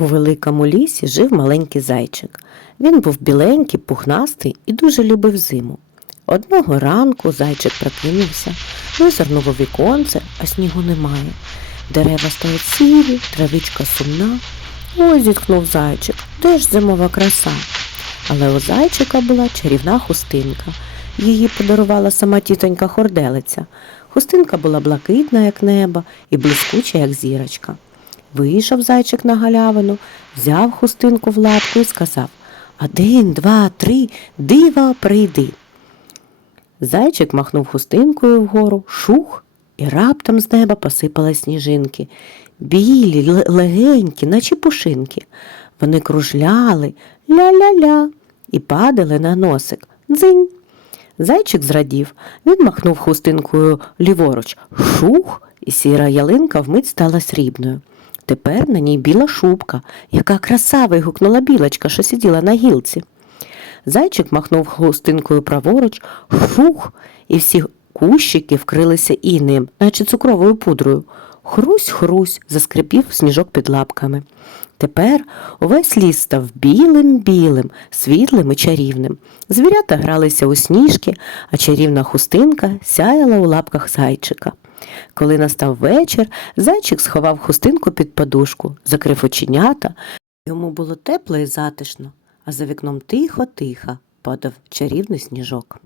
У великому лісі жив маленький зайчик. Він був біленький, пухнастий і дуже любив зиму. Одного ранку зайчик прокинувся, визирнув у віконце, а снігу немає. Дерева стоять сірі, травичка сумна. Ой, зітхнув зайчик, де ж зимова краса? Але у зайчика була чарівна хустинка. Її подарувала сама тітонька хорделиця. Хустинка була блакитна, як небо, і блискуча, як зірочка. Вийшов зайчик на галявину, взяв хустинку в лапку і сказав Один, два, три, диво, прийди. Зайчик махнув хустинкою вгору, шух, і раптом з неба посипались сніжинки. Білі, легенькі, наче пушинки. Вони кружляли ля-ля-ля і падали на носик. Дзинь. Зайчик зрадів, він махнув хустинкою ліворуч. Шух, і сіра ялинка вмить стала срібною. Тепер на ній біла шубка, яка краса вигукнула білочка, що сиділа на гілці. Зайчик махнув хустинкою праворуч, фух, і всі кущики вкрилися інеєм, наче цукровою пудрою. Хрусь-хрусь заскрипів сніжок під лапками. Тепер увесь ліс став білим-білим, світлим і чарівним. Звірята гралися у сніжки, а чарівна хустинка сяяла у лапках зайчика. Коли настав вечір, зайчик сховав хустинку під подушку, закрив оченята. Йому було тепло і затишно, а за вікном тихо-тихо падав чарівний сніжок.